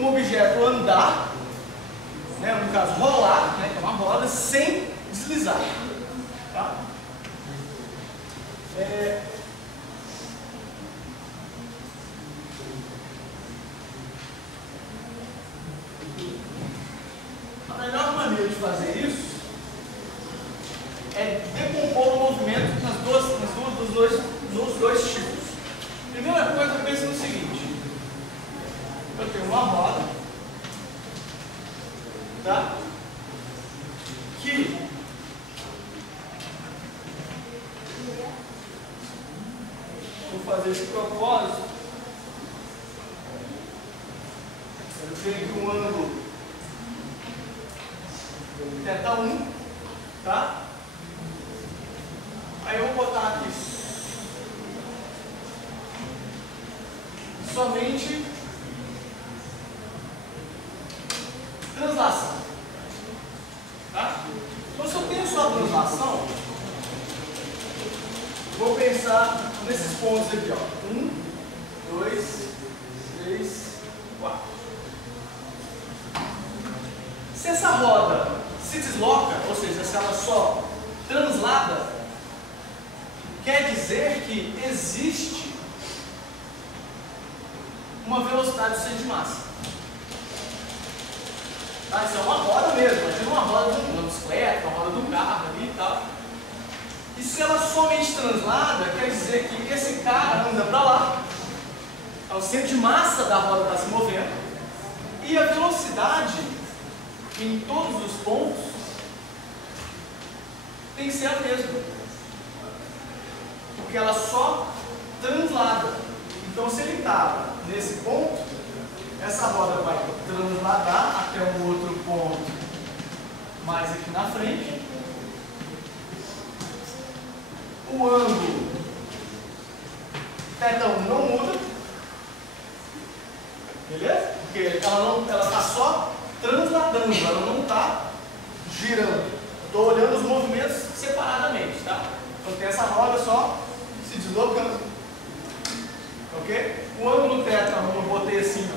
um objeto andar, né, no caso rolar, né, que é uma roda, sem deslizar. Tá? A melhor maneira de fazer isso é decompor o movimento nos dois tipos. Primeira coisa, pense no seguinte: eu tenho uma roda, tá? Que vou fazer esse propósito. Eu tenho aqui um ângulo θ1, tá? Aí eu vou botar aqui somente translação, tá? Então, se eu tenho só translação, vou pensar nesses pontos aqui, ó. 1, 2, 3, 4. Se essa roda se desloca, ou seja, se ela só translada, quer dizer que existe uma velocidade do centro de massa. Tá? Isso é uma roda mesmo, imagina uma roda de uma bicicleta, uma roda de um carro ali e tal. E se ela somente translada, quer dizer que esse cara anda para lá, o centro de massa da roda está se movendo, e a velocidade em todos os pontos tem que ser a mesma, porque ela só translada. Então, se ele estava nesse ponto, essa roda vai transladar até um outro ponto mais aqui na frente. O ângulo θ1 não muda, beleza? Porque ela está só transladando, ela não está girando. Estou olhando os movimentos separadamente, tá? Então tem essa roda só se deslocando. Ok? O ângulo θ, eu botei assim, ó,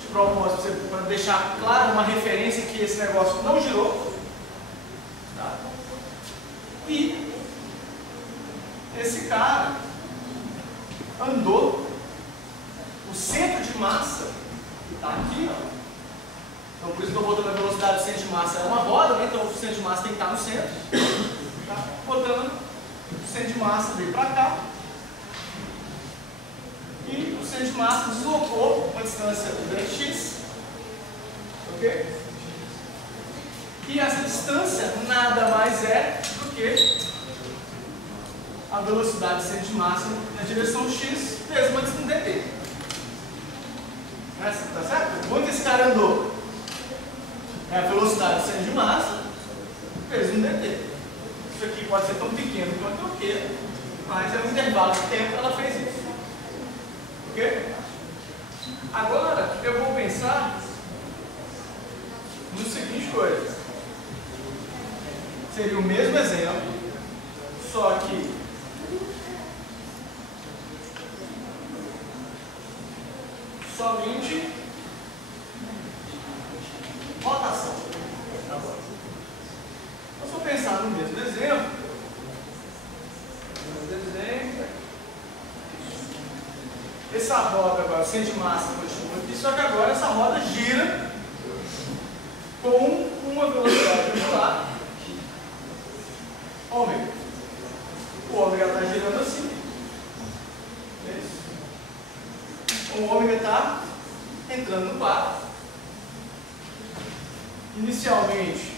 de propósito, para deixar claro uma referência que esse negócio não girou. Tá? E esse cara andou, o centro de massa está aqui, ó. Então, por isso que eu estou botando a velocidade do centro de massa. É uma roda, né? Então o centro de massa tem que estar no centro. Tá? Botando o centro de massa veio para cá. E o centro de massa deslocou uma distância x. Ok? E essa distância nada mais é do que a velocidade do centro de massa na direção x vezes uma distância dt. Tá certo? Quanto esse cara andou? É a velocidade do centro de massa vezes um dt. Isso aqui pode ser tão pequeno quanto o quê, mas é um intervalo de tempo que ela fez isso. Ok? Agora eu vou pensar no seguinte coisa. Seria o mesmo exemplo, só que somente rotação. Agora, se eu pensar no mesmo exemplo, essa roda agora, o centro de massa continua aqui, só que agora essa roda gira com uma velocidade angular ômega. O ômega está girando assim. É isso. O ômega está entrando no quadro. Inicialmente,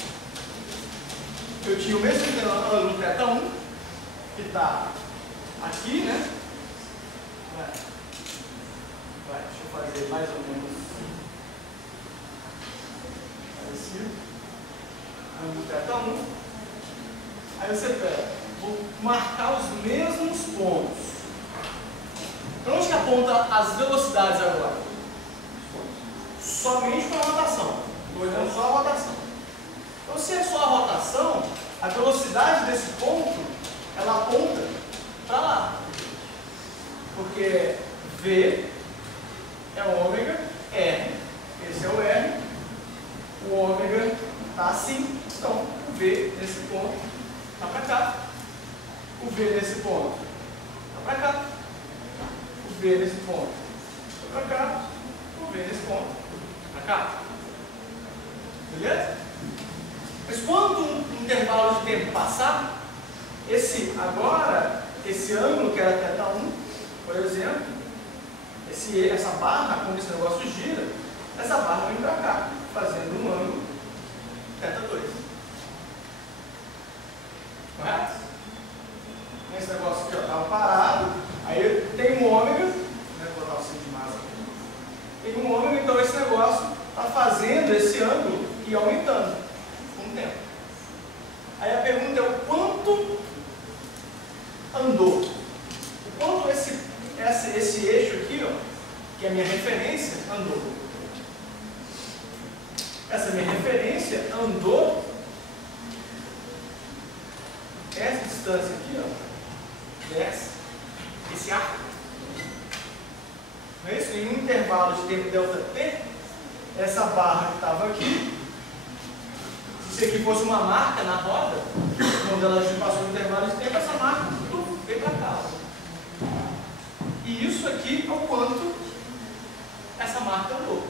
eu tinha o mesmo ângulo θ1, que está aqui, né? Deixa eu fazer mais ou menos parecido. Ângulo θ1. Aí você pega, vou marcar os mesmos pontos. Para onde que aponta as velocidades agora? Somente para a rotação. Estou olhando só a rotação. Então, se é só a rotação, a velocidade desse ponto, ela aponta para lá. Porque V é ômega, R ponto? Para cá. Beleza? Mas quando um intervalo de tempo passar, esse ângulo que era θ1, por exemplo, essa barra, quando esse negócio gira, essa barra vem para cá, fazendo um ângulo θ2. Correto? Esse negócio aqui estava parado, aí tem um ômega, vou botar o centro de massa aqui. Tem um ômega, então esse negócio está fazendo esse ângulo e aumentando com o tempo. Aí a pergunta é o quanto andou, o quanto esse eixo aqui, ó, que é a minha referência, andou. Essa minha referência andou essa distância aqui, ó, esse arco. Não é isso? Em um intervalo de tempo ΔT, essa barra que estava aqui, se isso aqui fosse uma marca na roda, quando ela passou o intervalo de tempo, essa marca veio para cá. E isso aqui é o quanto essa marca andou.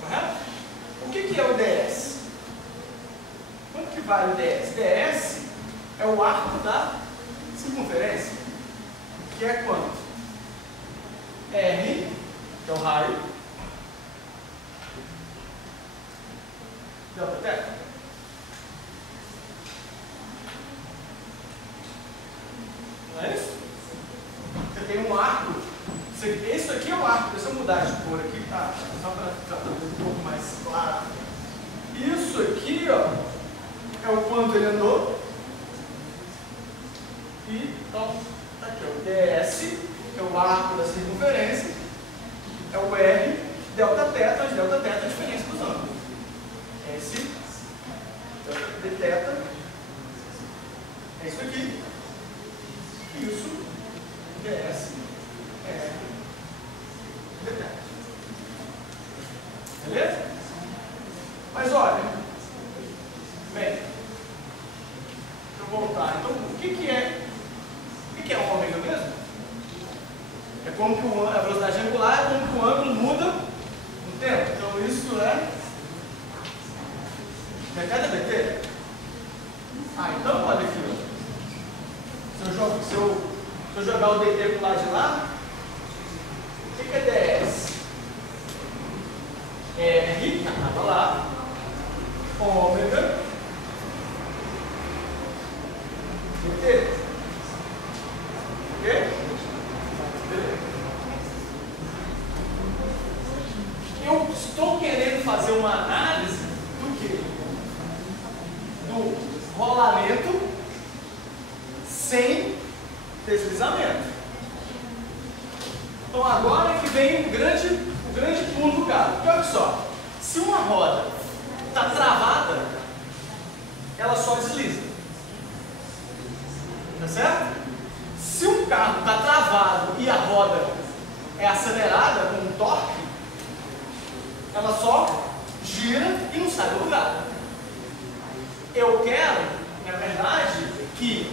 Correto? O que é o ds? Quanto que vale o ds? ds é o arco da circunferência, que é quanto? R, que é o raio, Δθ. Não é isso? Você tem um arco. Esse aqui é o arco. Deixa eu mudar de cor aqui, tá? Só para ficar um pouco mais claro. Isso aqui, ó, é o quanto ele andou. E, então, tá aqui, ó, o ds, que é o arco da circunferência, é o R, Δθ, onde Δθ é a diferença dos ângulos. S, dθ, é isso aqui. Isso, ds, R, dθ. Beleza? Mas olha, bem, deixa eu voltar. Então, o que é o ômega mesmo? É como que a velocidade angular é como que o ângulo muda no tempo. Então, isso é dθ dt? Então olha aqui, ó. Se eu jogar o dt para o lado de lá, o que é ds? R, que acaba lá, ômega, dt. Ok? Beleza. Eu estou querendo fazer uma análise do quê? Do rolamento sem deslizamento. Então agora que vem o grande pulo do carro. Porque olha só, se uma roda está travada, ela só desliza. Tá certo? Se um carro está travado e a roda é acelerada com um torque, ela só gira e não sai do lugar. Eu quero, na verdade, que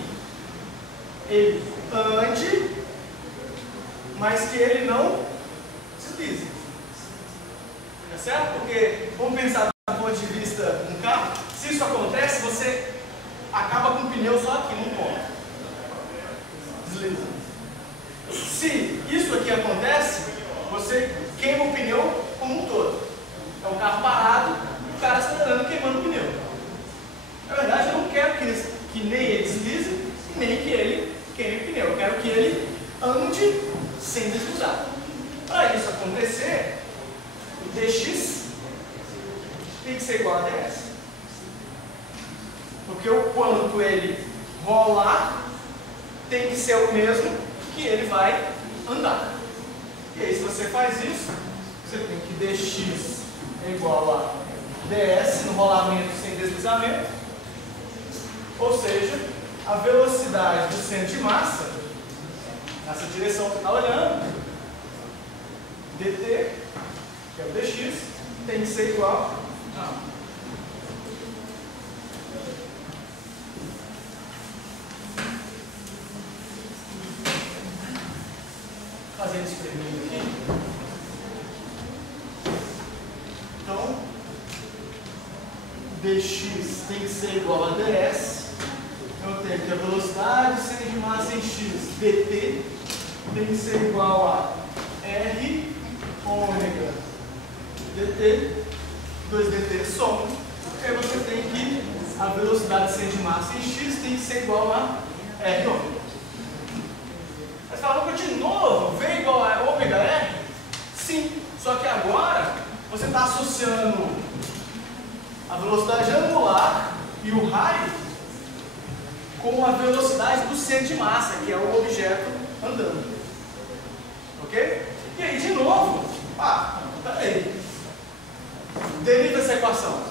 ele ande, mas que ele não deslize. Tá certo? Porque, vamos pensar do ponto de vista de um carro, se isso acontece, você acaba com o pneu só aqui, num ponto. Desliza. Se isso aqui acontece, você queima o pneu como um todo. É um carro parado e o cara acelerando, queimando o pneu. Na verdade, eu não quero que nem ele deslize, nem que ele queime o pneu. Eu quero que ele ande sem deslizar. Para isso acontecer, o dx tem que ser igual a ds. Porque o quanto ele rolar tem que ser o mesmo que ele vai andar. E aí, se você faz isso, você tem que dx é igual a ds no rolamento sem deslizamento, ou seja, a velocidade do centro de massa, nessa direção que está olhando, dt, que é o dx, tem que ser igual a fazendo esse primeiro aqui. dx tem que ser igual a ds. Eu tenho que a velocidade centro de massa em x dt tem que ser igual a r ômega dt, 2dt soma. E aí você tem que a velocidade centro de massa em x tem que ser igual a r ômega. Mas falou que de novo v igual a ômega r? Sim, só que agora você está associando a velocidade angular e o raio com a velocidade do centro de massa, que é o objeto andando. Ok? E aí, de novo, peraí. Deriva essa equação.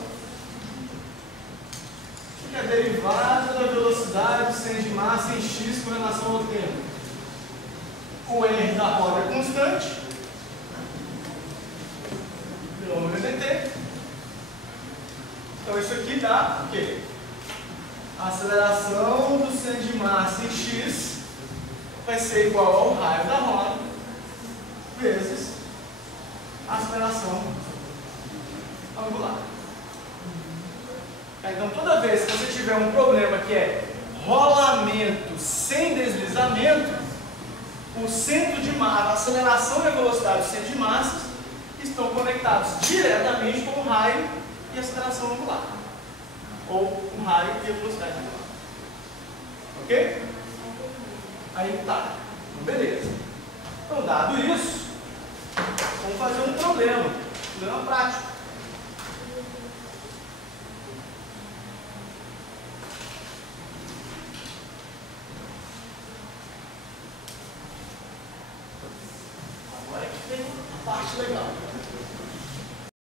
O que é a derivada da velocidade do centro de massa em x com relação ao tempo? O R da roda é constante, pelo ômega dt. Então isso aqui dá o quê? A aceleração do centro de massa em x vai ser igual ao raio da roda vezes a aceleração angular. Então toda vez que você tiver um problema que é rolamento sem deslizamento, o centro de massa, a aceleração e a velocidade do centro de massas estão conectados diretamente com o raio e a aceleração angular. Ou o raio e a velocidade angular. Ok? Aí tá. Beleza. Então, dado isso, vamos fazer um problema prático. Agora é que tem a parte legal.